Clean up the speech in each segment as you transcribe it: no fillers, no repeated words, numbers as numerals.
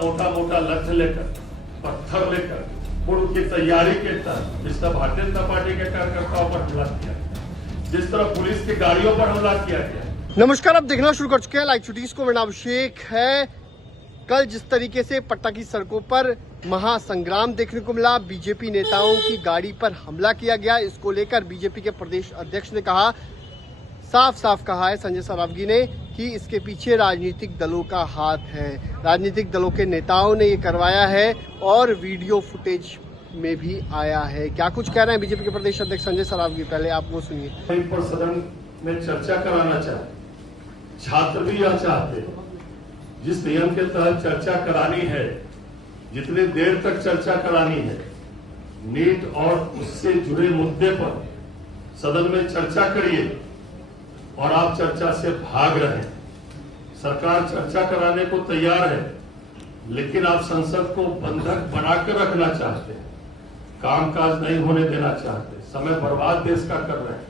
मोटा मोटा लक्ष्य लेकर, पत्थर लेकर, पूर्व की तैयारी के तहत जिस तरह भारतीय जनता पार्टी के कार्यकर्ताओं पर हमला किया, जिस तरह पुलिस की गाड़ियों पर हमला किया गया। नमस्कार, आप देखना शुरू कर चुके हैं लाइव छुट्टीज को। मेरा नाम अभिषेक है। कल जिस तरीके से पटना की सड़कों पर महासंग्राम देखने को मिला, बीजेपी नेताओं की गाड़ी पर हमला किया गया, इसको लेकर बीजेपी के प्रदेश अध्यक्ष ने कहा, साफ साफ कहा है संजय सरावगी ने कि इसके पीछे राजनीतिक दलों का हाथ है। राजनीतिक दलों के नेताओं ने ये करवाया है और वीडियो फुटेज में भी आया है। क्या कुछ कह रहे हैं बीजेपी के प्रदेश अध्यक्ष संजय सरावगी, पहले आप वो सुनिए। पर सदन में चर्चा कराना चाहते, छात्र भी यह चाहते हैं, जिस नियम के तहत चर्चा करानी है, जितनी देर तक चर्चा करानी है, नीट और उससे जुड़े मुद्दे पर सदन में चर्चा करिए और आप चर्चा से भाग रहे हैं। सरकार चर्चा कराने को तैयार है, लेकिन आप संसद को बंधक बनाकर रखना चाहते हैं, कामकाज नहीं होने देना चाहते, समय बर्बाद देश का कर रहे हैं।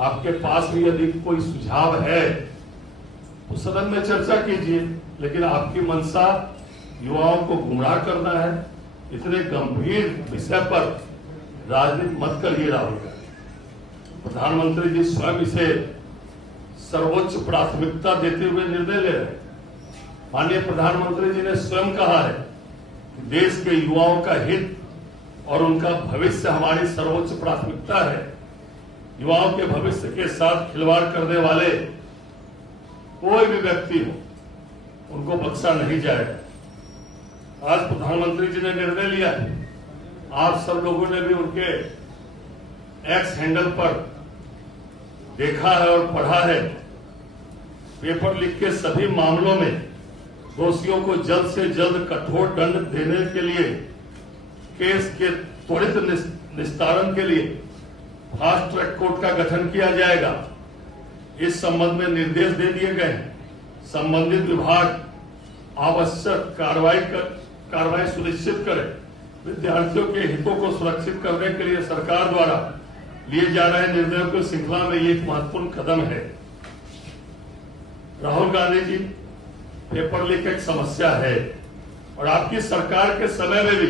आपके पास भी यदि कोई सुझाव है तो सदन में चर्चा कीजिए, लेकिन आपकी मंशा युवाओं को गुमराह करना है। इतने गंभीर विषय पर राजनीति मत करिए राहुल गांधी। प्रधानमंत्री जी स्वयं इसे सर्वोच्च प्राथमिकता देते हुए निर्णय ले रहे हैं। माननीय प्रधानमंत्री जी ने स्वयं कहा है कि देश के युवाओं का हित और उनका भविष्य हमारी सर्वोच्च प्राथमिकता है। युवाओं के भविष्य के साथ खिलवाड़ करने वाले कोई भी व्यक्ति हो, उनको बख्शा नहीं जाएगा। आज प्रधानमंत्री जी ने निर्णय लिया है, आप सब लोगों ने भी उनके एक्स हैंडल पर देखा है और पढ़ा है। पेपर लीक के सभी मामलों में दोषियों को जल्द से जल्द कठोर दंड देने के लिए, केस के त्वरित निस्तारण के लिए फास्ट ट्रैक कोर्ट का गठन किया जाएगा। इस संबंध में निर्देश दे दिए गए हैं। संबंधित विभाग आवश्यक कार्रवाई सुनिश्चित करे। विद्यार्थियों के हितों को सुरक्षित करने के लिए सरकार द्वारा लिए जा रहे निर्णयों की श्रृंखला में ये एक महत्वपूर्ण कदम है। राहुल गांधी जी, पेपर लीक एक समस्या है और आपकी सरकार के समय में भी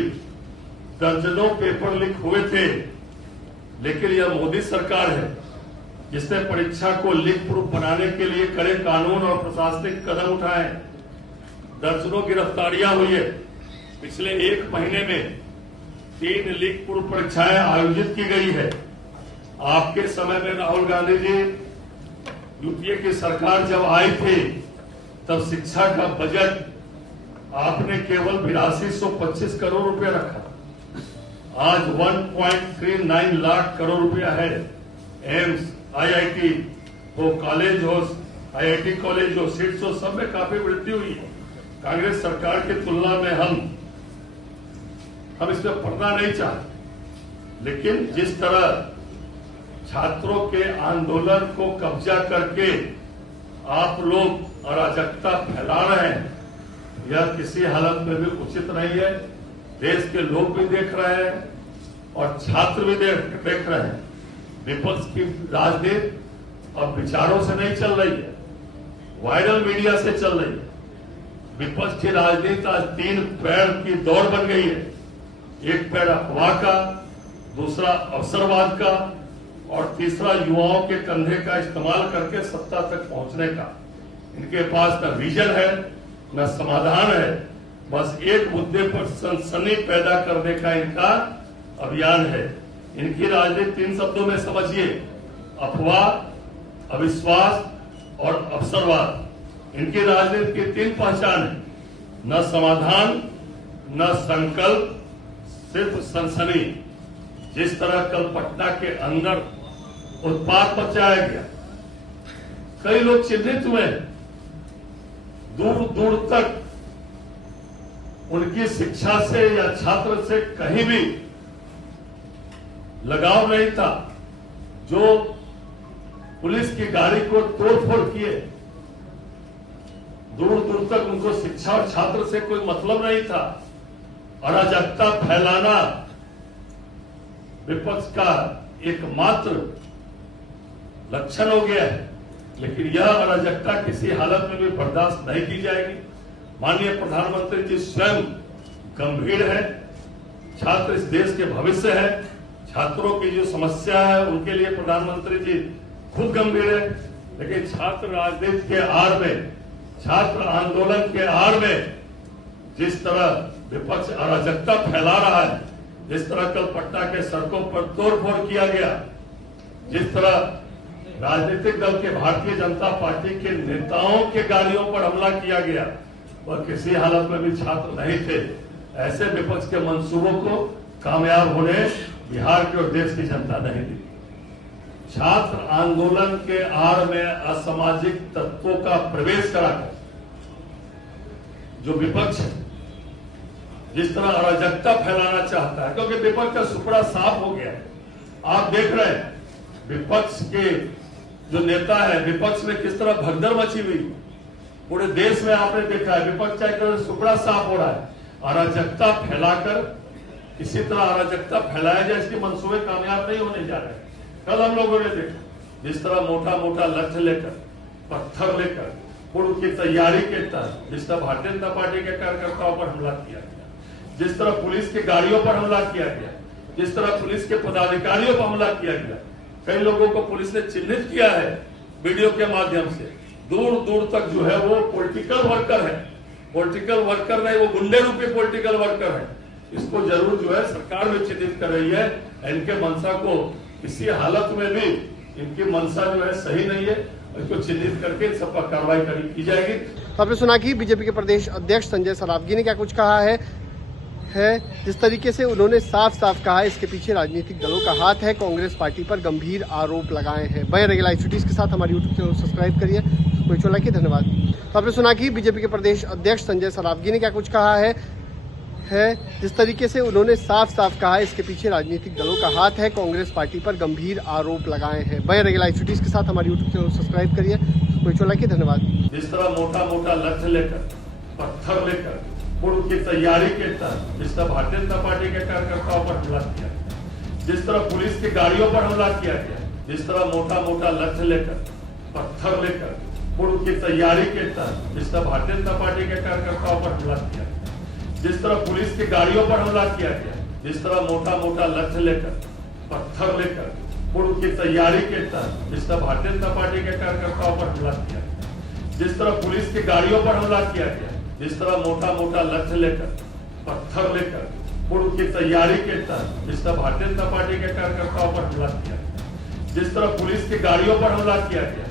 दर्जनों पेपर लीक हुए थे, लेकिन यह मोदी सरकार है जिसने परीक्षा को लीक प्रूफ बनाने के लिए कड़े कानून और प्रशासनिक कदम उठाए। दर्जनों गिरफ्तारियां हुई है। पिछले एक महीने में 3 लीक प्रूफ परीक्षाएं आयोजित की गई है। आपके समय में राहुल गांधी जी, यूपीए की सरकार जब आई थी, तब शिक्षा का बजट आपने केवल 8225 करोड़ रुपया रखा। आज 1.39 लाख करोड़ रुपया है। एम्स, आईआईटी हो, कॉलेज हो, आईआईटी कॉलेज हो, सीट्स हो, सब में काफी वृद्धि हुई है। कांग्रेस सरकार की तुलना में हम इसमें पढ़ना नहीं चाहते, लेकिन जिस तरह छात्रों के आंदोलन को कब्जा करके आप लोग अराजकता फैला रहे हैं, यह किसी हालत में भी उचित नहीं है। देश के लोग भी देख रहे हैं और छात्र भी देख रहे हैं। विपक्ष की राजनीति अब विचारों से नहीं चल रही है, वायरल मीडिया से चल रही है। विपक्ष की राजनीति आज 3 पैर की दौड़ बन गई है। एक पैर अफवाह का, दूसरा अवसरवाद का और तीसरा युवाओं के कंधे का इस्तेमाल करके सत्ता तक पहुंचने का। इनके पास न विजन है, न समाधान है, बस एक मुद्दे पर सनसनी पैदा करने का इनका अभियान है। इनकी राजनीति 3 शब्दों में समझिए: अफवाह, अविश्वास और अवसरवाद। इनकी राजनीति की 3 पहचान है: न समाधान, न संकल्प, सिर्फ सनसनी। जिस तरह कल पटना के अंदर उत्पात मचाया गया, कई लोग चिन्हित हुए, दूर दूर तक उनकी शिक्षा से या छात्र से कहीं भी लगाव नहीं था, जो पुलिस की गाड़ी को तोड़फोड़ किए। दूर दूर तक उनको शिक्षा और छात्र से कोई मतलब नहीं था। अराजकता फैलाना विपक्ष का एकमात्र लक्षण हो गया है, लेकिन यह अराजकता किसी हालत में भी बर्दाश्त नहीं की जाएगी। माननीय प्रधानमंत्री जी स्वयं गंभीर है। छात्र इस देश के भविष्य है। छात्रों की जो समस्या है उनके लिए प्रधानमंत्री जी खुद गंभीर है। लेकिन छात्र राजनीति के आड़ में, छात्र आंदोलन के आड़ में जिस तरह विपक्ष अराजकता फैला रहा है, जिस तरह कल पटना के सड़कों पर तोड़फोड़ किया गया, जिस तरह राजनीतिक दल के भारतीय जनता पार्टी के नेताओं के गाड़ियों पर हमला किया गया, वह किसी हालत में भी छात्र नहीं थे। ऐसे विपक्ष के मंसूबों को कामयाब होने बिहार की और देश की जनता नहीं दी। छात्र आंदोलन के आड़ में असामाजिक तत्वों का प्रवेश कराकर जो विपक्ष है, जिस तरह अराजकता फैलाना चाहता है, क्योंकि विपक्ष का सुपड़ा साफ हो गया है। आप देख रहे हैं विपक्ष के जो नेता है, विपक्ष में किस तरह भगदड़ मची हुई पूरे देश में आपने देखा है। विपक्ष का सुपड़ा साफ हो रहा है। अराजकता फैलाकर किसी तरह अराजकता फैलाया जाए, इसके मंसूबे कामयाब नहीं होने जा रहे। कल हम लोगों ने देखा जिस तरह मोटा मोटा लठ लेकर, पत्थर लेकर, पूर्व की तैयारी के तहत जिस तरह भारतीय जनता पार्टी के कार्यकर्ताओं पर हमला किया गया, जिस तरह पुलिस की गाड़ियों पर हमला किया गया, जिस तरह पुलिस के पदाधिकारियों पर हमला किया गया। कई लोगों को पुलिस ने चिन्हित किया है वीडियो के माध्यम से। दूर दूर तक जो है वो पॉलिटिकल वर्कर है, पॉलिटिकल वर्कर नहीं, वो गुंडे रूपी पॉलिटिकल वर्कर है। इसको जरूर जो है सरकार में चिन्हित कर रही है। इनके मंशा को किसी हालत में भी, इनकी मंशा जो है सही नहीं है। इसको चिन्हित करके इन सब पर कार्रवाई की जाएगी। आपने सुना कि बीजेपी के प्रदेश अध्यक्ष संजय सरावगी ने क्या कुछ कहा है। जिस तरीके से उन्होंने साफ साफ कहा है, इसके पीछे राजनीतिक दलों का हाथ है। कांग्रेस पार्टी पर गंभीर आरोप लगाए हैं। बने रहिए लाइव सिटीज के साथ। हमारे यूट्यूब चैनल सब्सक्राइब करिए। कोई लाइक, धन्यवाद। तो आपने सुना कि बीजेपी के प्रदेश अध्यक्ष संजय सरावगी ने क्या कुछ कहा है। जिस तरीके से उन्होंने साफ साफ कहा है, इसके पीछे राजनीतिक दलों का हाथ है। कांग्रेस पार्टी पर गंभीर आरोप लगाए हैं। बने रहिए लाइव सिटीज के साथ। हमारे यूट्यूब चैनल सब्सक्राइब करिए। कोई लाइक, धन्यवाद। जिस तरह मोटा मोटा लठ लेकर, पत्थर लेकर, पूर्व की तैयारी के तहत जिस तरह भारतीय जनता पार्टी के कार्यकर्ताओं पर हमला किया गया, जिस तरह पुलिस की गाड़ियों पर हमला किया गया, जिस तरह मोटा मोटा लठ लेकर, पत्थर लेकर, पूर्व की तैयारी के तहत जिस तरह भारतीय जनता पार्टी के कार्यकर्ताओं पर हमला किया गया, जिस तरह पुलिस की गाड़ियों पर हमला किया गया, जिस तरह मोटा मोटा लठ लेकर, पत्थर लेकर, पूर्व की तैयारी के तहत जिस तरह भारतीय जनता पार्टी के कार्यकर्ताओं पर हमला किया गया, जिस तरह पुलिस की गाड़ियों पर हमला किया गया, जिस तरह मोटा मोटा लठ लेकर, पत्थर लेकर, पूर्व की तैयारी के तहत जिस तरह भारतीय जनता पार्टी के कार्यकर्ताओं पर हमला किया, जिस तरह पुलिस की गाड़ियों पर हमला किया गया,